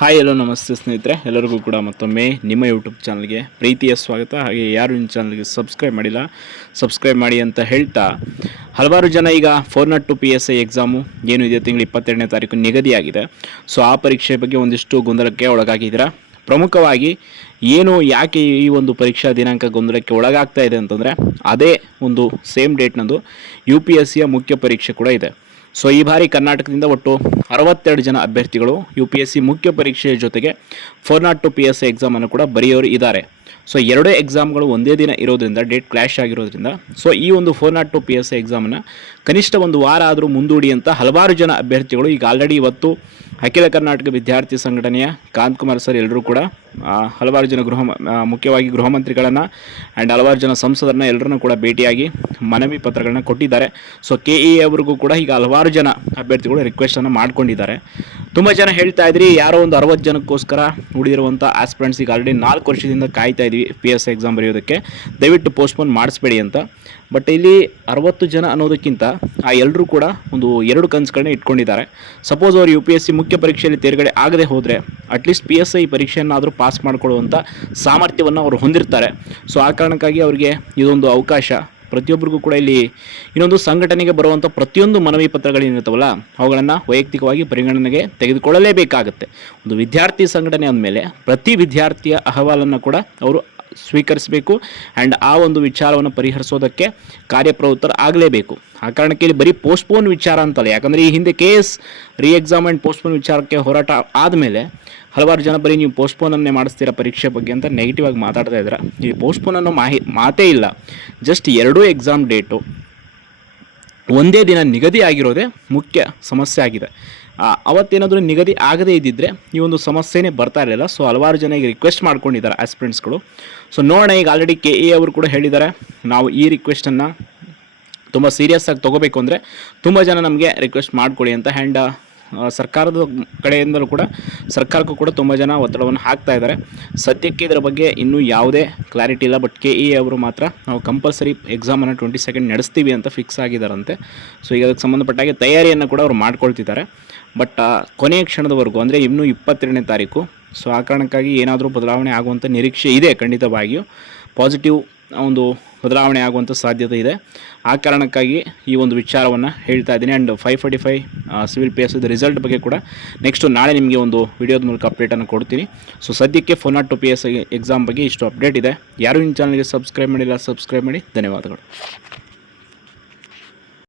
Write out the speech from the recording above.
Hi hello ನಮಸ್ತೆ ಸ್ನೇಹಿತರೆ, ಎಲ್ಲರಿಗೂ ಕೂಡ ಮತ್ತೊಮ್ಮೆ ನಿಮ್ಮ ಯೂಟ್ಯೂಬ್ ಚಾನಲ್ಗೆ ಪ್ರೀತಿಯ ಸ್ವಾಗತ. ಹಾಗೆ ಯಾರು ನಿಮ್ಮ ಚಾನಲ್ಗೆ ಸಬ್ಸ್ಕ್ರೈಬ್ ಮಾಡಿಲ್ಲ ಸಬ್ಸ್ಕ್ರೈಬ್ ಮಾಡಿ ಅಂತ ಹೇಳ್ತಾ, ಹಲವಾರು ಜನ ಈಗ 402 PSI ಎಕ್ಸಾಮು ಏನು ಇದೆ ತಿಂಗಳು 22ನೇ ತಾರೀಕು ನಿಗದಿಯಾಗಿದೆ. ಸೊ ಆ ಪರೀಕ್ಷೆ ಬಗ್ಗೆ ಒಂದಿಷ್ಟು ಗೊಂದಲಕ್ಕೆ ಒಳಗಾಗಿದ್ದೀರಾ. ಪ್ರಮುಖವಾಗಿ ಯಾಕೆ ಈ ಒಂದು ಪರೀಕ್ಷಾ ದಿನಾಂಕ ಗೊಂದಲಕ್ಕೆ ಒಳಗಾಗ್ತಾ ಇದೆ ಅಂತಂದರೆ, ಅದೇ ಒಂದು ಸೇಮ್ ಡೇಟ್ನಂದು UPSCಯ ಮುಖ್ಯ ಪರೀಕ್ಷೆ ಕೂಡ ಇದೆ. ಸೊ ಈ ಬಾರಿ ಕರ್ನಾಟಕದಿಂದ ಒಟ್ಟು 62 ಜನ ಅಭ್ಯರ್ಥಿಗಳು UPSC ಮುಖ್ಯ ಪರೀಕ್ಷೆಯ ಜೊತೆಗೆ 402 PSI ಎಕ್ಸಾಮನ್ನು ಕೂಡ ಬರೆಯೋರು ಇದ್ದಾರೆ. ಸೊ ಎರಡೇ ಎಕ್ಸಾಮ್ಗಳು ಒಂದೇ ದಿನ ಇರೋದ್ರಿಂದ ಡೇಟ್ ಕ್ಲಾಶ್ ಆಗಿರೋದ್ರಿಂದ ಸೊ ಈ ಒಂದು 402 PSI ಎಕ್ಸಾಮನ್ನು ಕನಿಷ್ಠ ಒಂದು ವಾರ ಆದರೂ ಮುಂದೂಡಿ ಅಂತ ಹಲವಾರು ಜನ ಅಭ್ಯರ್ಥಿಗಳು ಈಗ ಆಲ್ರೆಡಿ ಇವತ್ತು ಅಖಿಲ ಕರ್ನಾಟಕ ವಿದ್ಯಾರ್ಥಿ ಸಂಘಟನೆಯ ಕಾಂತಕುಮಾರ್ ಸರ್ ಎಲ್ಲರೂ ಕೂಡ ಹಲವಾರು ಜನ ಮುಖ್ಯವಾಗಿ ಗೃಹ ಮಂತ್ರಿಗಳನ್ನು ಆ್ಯಂಡ್ ಹಲವಾರು ಜನ ಸಂಸದರನ್ನ ಎಲ್ಲರನ್ನೂ ಕೂಡ ಭೇಟಿಯಾಗಿ ಮನವಿ ಪತ್ರಗಳನ್ನ ಕೊಟ್ಟಿದ್ದಾರೆ. ಸೊ KE ಅವರಿಗೂ ಕೂಡ ಈಗ ಹಲವಾರು ಜನ ಅಭ್ಯರ್ಥಿಗಳು ರಿಕ್ವೆಸ್ಟನ್ನು ಮಾಡ್ಕೊಂಡಿದ್ದಾರೆ. ತುಂಬ ಜನ ಹೇಳ್ತಾ ಇದ್ರಿ, ಯಾರೋ ಒಂದು 60 ಜನಕ್ಕೋಸ್ಕರ ಉಳಿದಿರುವಂಥ ಆಸ್ಪಿರೆಂಟ್ಸ್ ಈಗ ಆಲ್ರೆಡಿ 4 ವರ್ಷದಿಂದ ಕಾಯ್ತಾ ಇದ್ವಿ PSI ಎಕ್ಸಾಮ್ ಬರೆಯೋದಕ್ಕೆ, ದಯವಿಟ್ಟು ಪೋಸ್ಟ್ಪೋನ್ ಮಾಡಿಸ್ಬೇಡಿ ಅಂತ. ಬಟ್ ಇಲ್ಲಿ 60 ಜನ ಅನ್ನೋದಕ್ಕಿಂತ ಆ ಎಲ್ಲರೂ ಕೂಡ ಒಂದು 2 ಕನಸುಗಳನ್ನ ಇಟ್ಕೊಂಡಿದ್ದಾರೆ. ಸಪೋಸ್ ಅವರು UPSC ಮುಖ್ಯ ಪರೀಕ್ಷೆಯಲ್ಲಿ ತೇರ್ಗಡೆ ಆಗದೆ ಹೋದರೆ ಅಟ್ಲೀಸ್ಟ್ PSI ಪರೀಕ್ಷೆಯನ್ನಾದರೂ ಪಾಸ್ ಮಾಡಿಕೊಳ್ಳುವಂಥ ಸಾಮರ್ಥ್ಯವನ್ನು ಅವರು ಹೊಂದಿರ್ತಾರೆ. ಸೊ ಆ ಕಾರಣಕ್ಕಾಗಿ ಅವರಿಗೆ ಇದೊಂದು ಅವಕಾಶ. ಪ್ರತಿಯೊಬ್ಬರಿಗೂ ಕೂಡ ಇಲ್ಲಿ ಇನ್ನೊಂದು ಸಂಘಟನೆಗೆ ಬರುವಂಥ ಪ್ರತಿಯೊಂದು ಮನವಿ ಪತ್ರಗಳೇನಿರ್ತಾವಲ್ಲ ಅವುಗಳನ್ನು ವೈಯಕ್ತಿಕವಾಗಿ ಪರಿಗಣನೆಗೆ ತೆಗೆದುಕೊಳ್ಳಲೇಬೇಕಾಗುತ್ತೆ. ಒಂದು ವಿದ್ಯಾರ್ಥಿ ಸಂಘಟನೆ ಅಂದಮೇಲೆ ಪ್ರತಿ ವಿದ್ಯಾರ್ಥಿಯ ಅಹವಾಲನ್ನು ಕೂಡ ಅವರು ಸ್ವೀಕರಿಸಬೇಕು ಆ್ಯಂಡ್ ಆ ಒಂದು ವಿಚಾರವನ್ನು ಪರಿಹರಿಸೋದಕ್ಕೆ ಕಾರ್ಯಪ್ರವೃತ್ತರು ಆಗಲೇಬೇಕು. ಆ ಕಾರಣಕ್ಕೆ ಇಲ್ಲಿ ಬರೀ ಪೋಸ್ಟ್ಪೋನ್ ವಿಚಾರ ಅಂತಲ್ಲ, ಯಾಕಂದರೆ ಈ ಹಿಂದೆ KS ಎಕ್ಸಾಮ್ ಆ್ಯಂಡ್ ಪೋಸ್ಟ್ಪೋನ್ ವಿಚಾರಕ್ಕೆ ಹೋರಾಟ ಆದಮೇಲೆ ಹಲವಾರು ಜನ ಬರೀ ನೀವು ಪೋಸ್ಟ್ಪೋನನ್ನೇ ಮಾಡಿಸ್ತೀರಾ ಪರೀಕ್ಷೆ ಬಗ್ಗೆ ಅಂತ ನೆಗೆಟಿವ್ ಆಗಿ ಮಾತಾಡ್ತಾ ಇದ್ದಾರೆ. ಈ ಪೋಸ್ಟ್ಪೋನ್ ಅನ್ನೋ ಮಾತೇ ಇಲ್ಲ. ಜಸ್ಟ್ 2 ಎಕ್ಸಾಮ್ ಡೇಟು ಒಂದೇ ದಿನ ನಿಗದಿ ಆಗಿರೋದೇ ಮುಖ್ಯ ಸಮಸ್ಯೆ ಆಗಿದೆ. ಅವತ್ತೇನಾದರೂ ನಿಗದಿ ಆಗದೇ ಇದ್ದಿದ್ದರೆ ಈ ಒಂದು ಸಮಸ್ಯೆನೇ ಬರ್ತಾ ಇರಲಿಲ್ಲ. ಸೊ ಹಲವಾರು ಜನ ಈಗ ರಿಕ್ವೆಸ್ಟ್ ಮಾಡ್ಕೊಂಡಿದ್ದಾರೆ ಆಸ್ಪಿರೆಂಟ್ಸ್ಗಳು. ಸೊ ನೋಡೋಣ, ಈಗ ಆಲ್ರೆಡಿ KE ಅವರು ಕೂಡ ಹೇಳಿದ್ದಾರೆ, ನಾವು ಈ ರಿಕ್ವೆಸ್ಟನ್ನು ತುಂಬ ಸೀರಿಯಸ್ ಆಗಿ ತೊಗೋಬೇಕು ಅಂದರೆ ತುಂಬ ಜನ ನಮಗೆ ರಿಕ್ವೆಸ್ಟ್ ಮಾಡಿಕೊಡಿ ಅಂತ. ಆ್ಯಂಡ್ ಸರ್ಕಾರದ ಕಡೆಯಿಂದಲೂ ಕೂಡ ಸರ್ಕಾರಕ್ಕೂ ಕೂಡ ತುಂಬ ಜನ ಒತ್ತಡವನ್ನು ಹಾಕ್ತಾ ಇದ್ದಾರೆ. ಸದ್ಯಕ್ಕೆ ಇದರ ಬಗ್ಗೆ ಇನ್ನೂ ಯಾವುದೇ ಕ್ಲಾರಿಟಿ ಇಲ್ಲ. ಬಟ್ KE ಅವರು ಮಾತ್ರ ನಾವು ಕಂಪಲ್ಸರಿ ಎಕ್ಸಾಮನ್ನು 22 ನಡೆಸ್ತೀವಿ ಅಂತ ಫಿಕ್ಸ್ ಆಗಿದ್ದಾರಂತೆ. ಸೊ ಈಗ ಅದಕ್ಕೆ ಸಂಬಂಧಪಟ್ಟಾಗೆ ತಯಾರಿಯನ್ನು ಕೂಡ ಅವರು ಮಾಡ್ಕೊಳ್ತಿದ್ದಾರೆ. ಬಟ್ ಕೊನೆಯ ಕ್ಷಣದವರೆಗೂ ಅಂದರೆ ಇನ್ನೂ 22ನೇ ತಾರೀಕು. ಸೊ ಆ ಕಾರಣಕ್ಕಾಗಿ ಏನಾದರೂ ಬದಲಾವಣೆ ಆಗುವಂಥ ನಿರೀಕ್ಷೆ ಇದೆ. ಖಂಡಿತವಾಗಿಯೂ ಪಾಸಿಟಿವ್ ಒಂದು ಬದಲಾವಣೆ ಆಗುವಂಥ ಸಾಧ್ಯತೆ ಇದೆ. ಆ ಕಾರಣಕ್ಕಾಗಿ ಈ ಒಂದು ವಿಚಾರವನ್ನು ಹೇಳ್ತಾ ಇದ್ದೀನಿ. ಆ್ಯಂಡ್ 545 ಸಿವಿಲ್ PSI ರಿಸಲ್ಟ್ ಬಗ್ಗೆ ಕೂಡ ನೆಕ್ಸ್ಟು ನಾಳೆ ನಿಮಗೆ ಒಂದು ವಿಡಿಯೋದ ಮೂಲಕ ಅಪ್ಡೇಟನ್ನು ಕೊಡ್ತೀನಿ. ಸೊ ಸದ್ಯಕ್ಕೆ 402 PSI ಎಕ್ಸಾಮ್ ಬಗ್ಗೆ ಇಷ್ಟು ಅಪ್ಡೇಟ್ ಇದೆ. ಯಾರು ನಿಮ್ಮ ಚಾನಲ್ಗೆ ಸಬ್ಸ್ಕ್ರೈಬ್ ಮಾಡಿಲ್ಲ ಸಬ್ಸ್ಕ್ರೈಬ್ ಮಾಡಿ. ಧನ್ಯವಾದಗಳು.